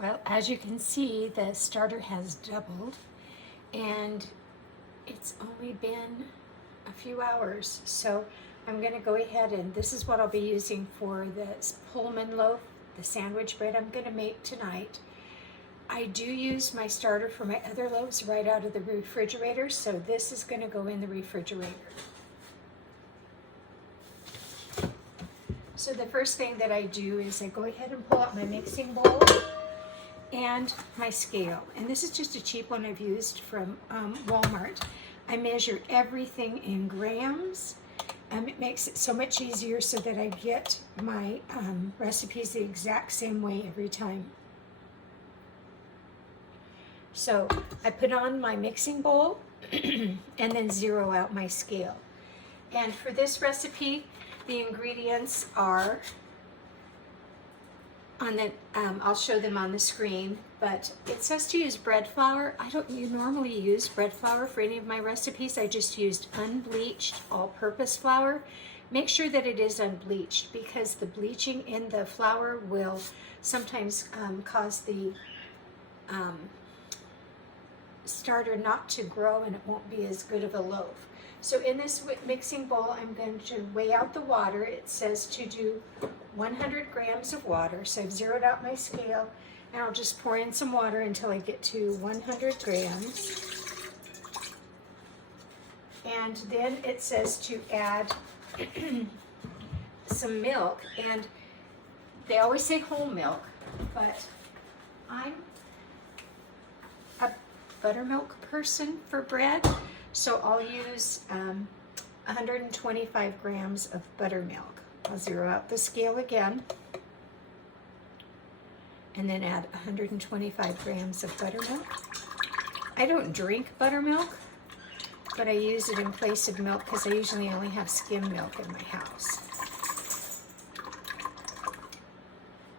Well, as you can see, the starter has doubled, and it's only been a few hours. So I'm going to go ahead, and this is what I'll be using for this Pullman loaf, the sandwich bread I'm going to make tonight. I do use my starter for my other loaves right out of the refrigerator, so this is going to go in the refrigerator. So the first thing that I do is I go ahead and pull out my mixing bowl and my scale. And this is just a cheap one I've used from Walmart. I measure everything in grams. It makes it so much easier so that I get my recipes the exact same way every time. So I put on my mixing bowl and then zero out my scale. And for this recipe, the ingredients are on the, I'll show them on the screen, but it says to use bread flour. I don't normally use bread flour for any of my recipes. I just used unbleached all-purpose flour. Make sure that it is unbleached because the bleaching in the flour will sometimes cause the starter not to grow, and it won't be as good of a loaf. So in this mixing bowl, I'm going to weigh out the water. It says to do 100 grams of water. So I've zeroed out my scale, and I'll just pour in some water until I get to 100 grams. And then it says to add some milk, and they always say whole milk, but I'm a buttermilk person for bread. So I'll use 125 grams of buttermilk. I'll zero out the scale again and then add 125 grams of buttermilk. I don't drink buttermilk, but I use it in place of milk because I usually only have skim milk in my house.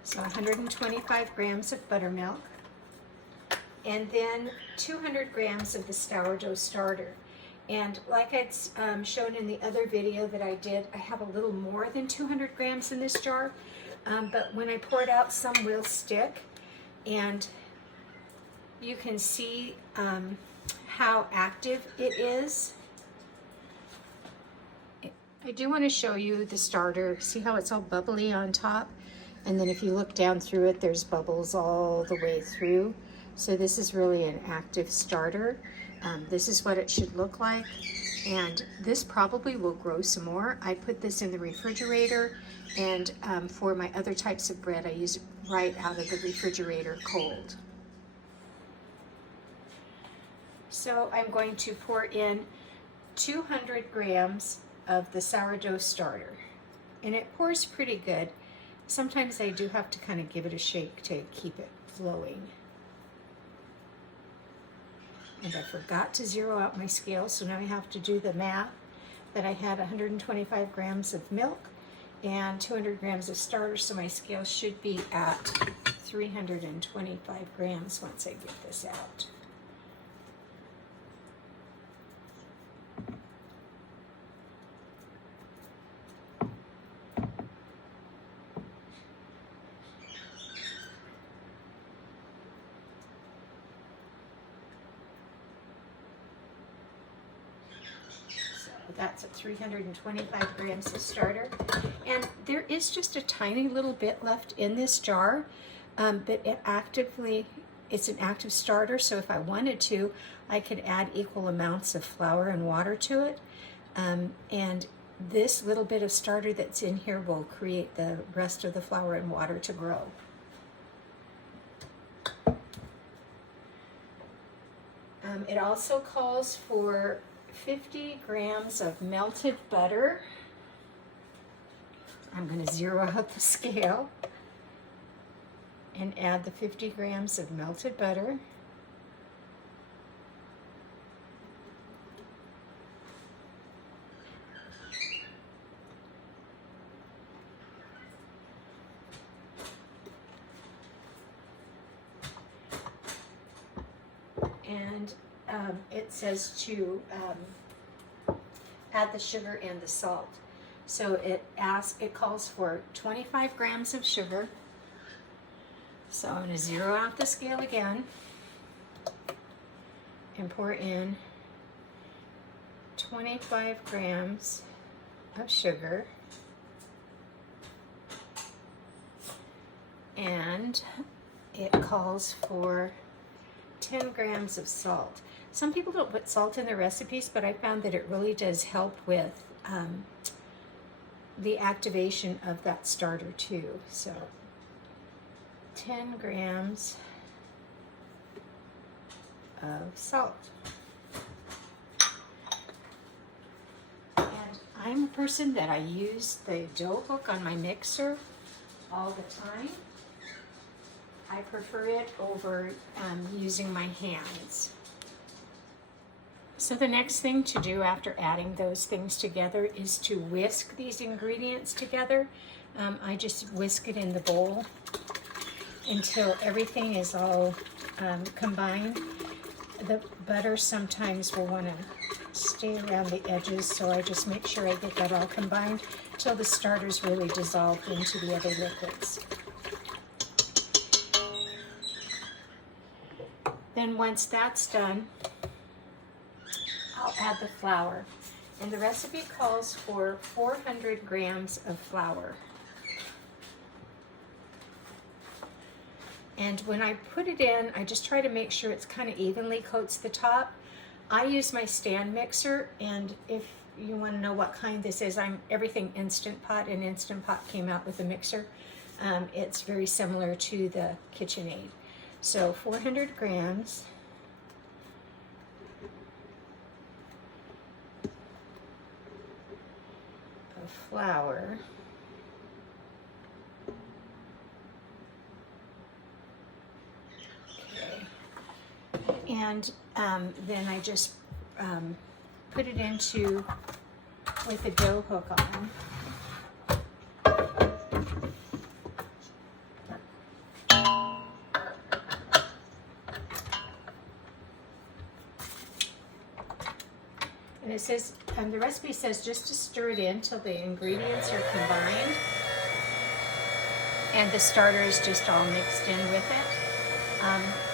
So 125 grams of buttermilk, and then 200 grams of the sourdough starter. And like I'd shown in the other video that I did, I have a little more than 200 grams in this jar, but when I pour it out, some will stick, and you can see how active it is. I do want to show you the starter. See how it's all bubbly on top? And then if you look down through it, there's bubbles all the way through. So this is really an active starter. This is what it should look like, and this probably will grow some more. I put this in the refrigerator, and for my other types of bread, I use it right out of the refrigerator cold. So I'm going to pour in 200 grams of the sourdough starter, and it pours pretty good. Sometimes I do have to kind of give it a shake to keep it flowing. And I forgot to zero out my scale, so now I have to do the math that I had 125 grams of milk and 200 grams of starter, so my scale should be at 325 grams once I get this out. That's at 325 grams of starter. And there is just a tiny little bit left in this jar, but it's an active starter, so if I wanted to, I could add equal amounts of flour and water to it. And this little bit of starter that's in here will create the rest of the flour and water to grow. It also calls for 50 grams of melted butter. I'm going to zero out the scale and add the 50 grams of melted butter. And it says to add the sugar and the salt. So it calls for 25 grams of sugar, So I'm going to zero out the scale again and pour in 25 grams of sugar and it calls for 10 grams of salt. Some people don't put salt in their recipes, but I found that it really does help with the activation of that starter too. So 10 grams of salt. And I'm a person that I use the dough hook on my mixer all the time. I prefer it over using my hands. So the next thing to do after adding those things together is to whisk these ingredients together. I just whisk it in the bowl until everything is all combined. The butter sometimes will want to stay around the edges, so I just make sure I get that all combined till the starter's really dissolved into the other liquids. Then once that's done, I'll add the flour. And the recipe calls for 400 grams of flour. And when I put it in, I just try to make sure it's kind of evenly coats the top. I use my stand mixer, and if you want to know what kind this is, I'm everything Instant Pot, and Instant Pot came out with a mixer. It's very similar to the KitchenAid. So 400 grams of flour. Okay. And then I just put it into with the dough hook on. And it says, the recipe says just to stir it in till the ingredients are combined and the starter is just all mixed in with it.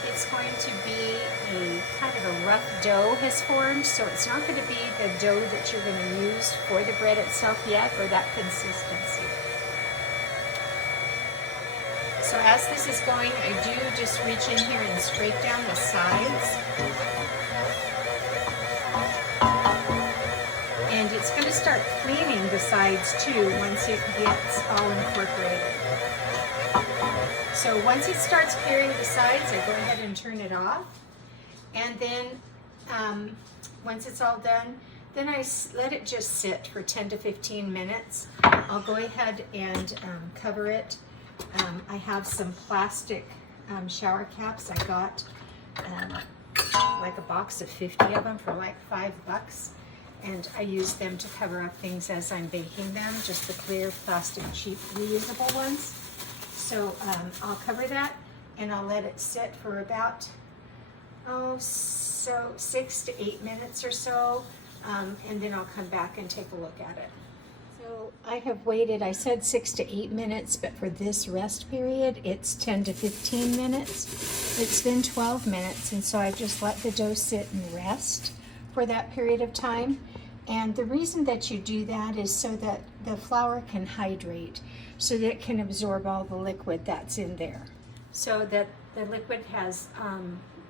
It's going to be a kind of a rough dough has formed, so it's not going to be the dough that you're going to use for the bread itself yet, or that consistency. So as this is going, I do just reach in here and scrape down the sides. And it's going to start cleaning the sides too once it gets all incorporated. So once it starts clearing the sides, I go ahead and turn it off. And then once it's all done, then I let it just sit for 10 to 15 minutes. I'll go ahead and cover it. I have some plastic shower caps. I got like a box of 50 of them for like $5. And I use them to cover up things as I'm baking them, just the clear plastic cheap reusable ones. So I'll cover that and I'll let it sit for about 6 to 8 minutes or so, and then I'll come back and take a look at it. So I have waited, I said 6 to 8 minutes, but for this rest period it's 10 to 15 minutes. It's been 12 minutes, and so I just let the dough sit and rest for that period of time. And the reason that you do that is so that the flour can hydrate, so that it can absorb all the liquid that's in there. So that the liquid has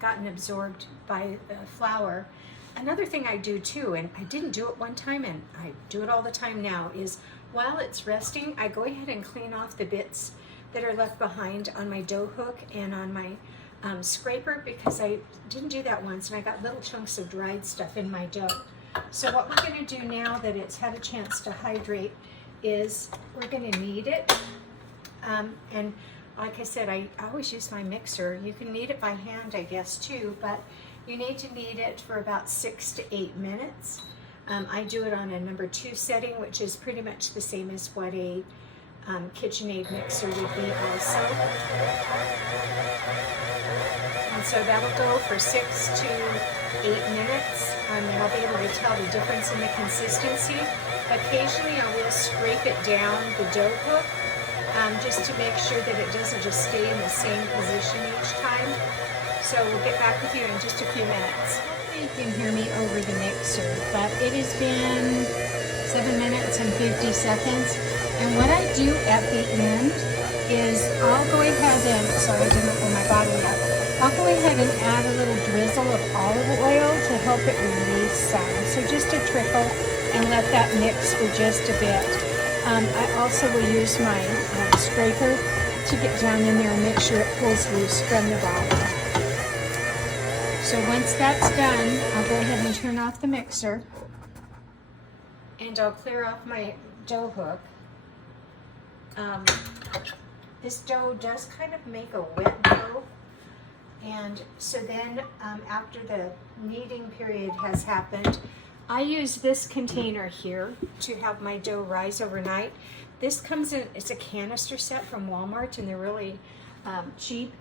gotten absorbed by the flour. Another thing I do too, and I didn't do it one time and I do it all the time now, is while it's resting, I go ahead and clean off the bits that are left behind on my dough hook and on my scraper, because I didn't do that once and I got little chunks of dried stuff in my dough. So what we're going to do now that it's had a chance to hydrate is we're going to knead it. And like I said, I always use my mixer. You can knead it by hand, I guess, too, but you need to knead it for about 6 to 8 minutes. I do it on a number 2 setting, which is pretty much the same as what a KitchenAid mixer would be also. And so that'll go for 6 to 8 minutes. And I'll be able to tell the difference in the consistency. Occasionally I will scrape it down the dough hook just to make sure that it doesn't just stay in the same position each time. So we'll get back with you in just a few minutes. Hopefully you can hear me over the mixer, but it has been 7 minutes and 50 seconds. And what I do at the end is I'll go ahead and, sorry I didn't put my bottle up. I'll go ahead and add a little drizzle of olive oil to help it release some. So just a trickle, and let that mix for just a bit. I also will use my scraper to get down in there and make sure it pulls loose from the bottle. So once that's done, I'll go ahead and turn off the mixer. And I'll clear off my dough hook. This dough does kind of make a wet dough. And so then after the kneading period has happened, I use this container here to have my dough rise overnight. This comes in, it's a canister set from Walmart, and they're really cheap,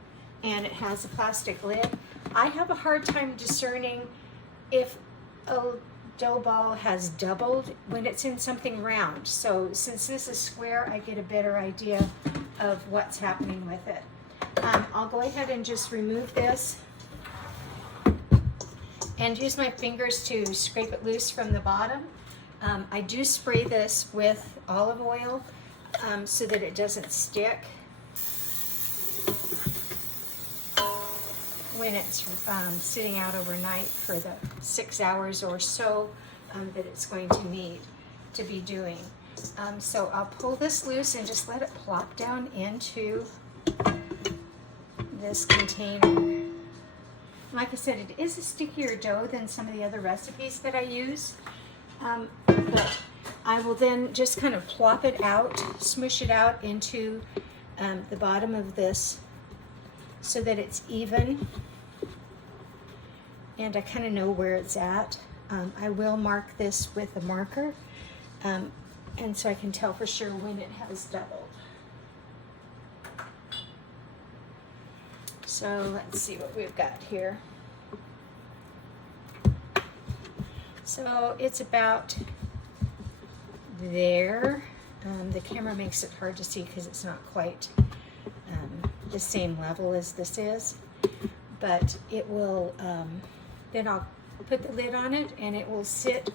and it has a plastic lid. I have a hard time discerning if a dough ball has doubled when it's in something round. So since this is square, I get a better idea of what's happening with it. I'll go ahead and just remove this and use my fingers to scrape it loose from the bottom. I do spray this with olive oil so that it doesn't stick when it's sitting out overnight for the 6 hours or so that it's going to need to be doing. So I'll pull this loose and just let it plop down into this container. Like I said, it is a stickier dough than some of the other recipes that I use, but I will then just kind of plop it out, smush it out into the bottom of this so that it's even, and I kind of know where it's at. I will mark this with a marker, and so I can tell for sure when it has doubled. So let's see what we've got here. So it's about there. The camera makes it hard to see because it's not quite the same level as this is, but it will, then I'll put the lid on it and it will sit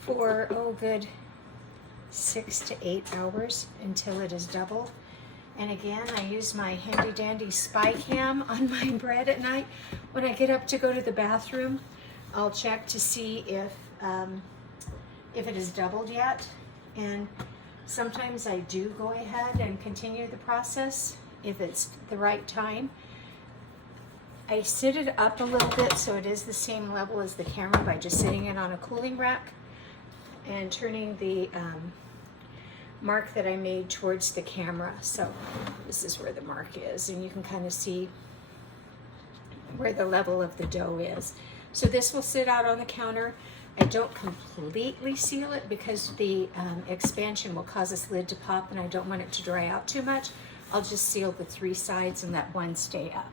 for, oh good, 6 to 8 hours until it is doubled. And again, I use my handy dandy spy cam on my bread at night. When I get up to go to the bathroom, I'll check to see if it is doubled yet. And sometimes I do go ahead and continue the process if it's the right time. I sit it up a little bit so it is the same level as the camera by just sitting it on a cooling rack and turning the mark that I made towards the camera. So this is where the mark is, and you can kind of see where the level of the dough is. So this will sit out on the counter. I don't completely seal it because the expansion will cause this lid to pop and I don't want it to dry out too much. I'll just seal the 3 sides and let one stay up.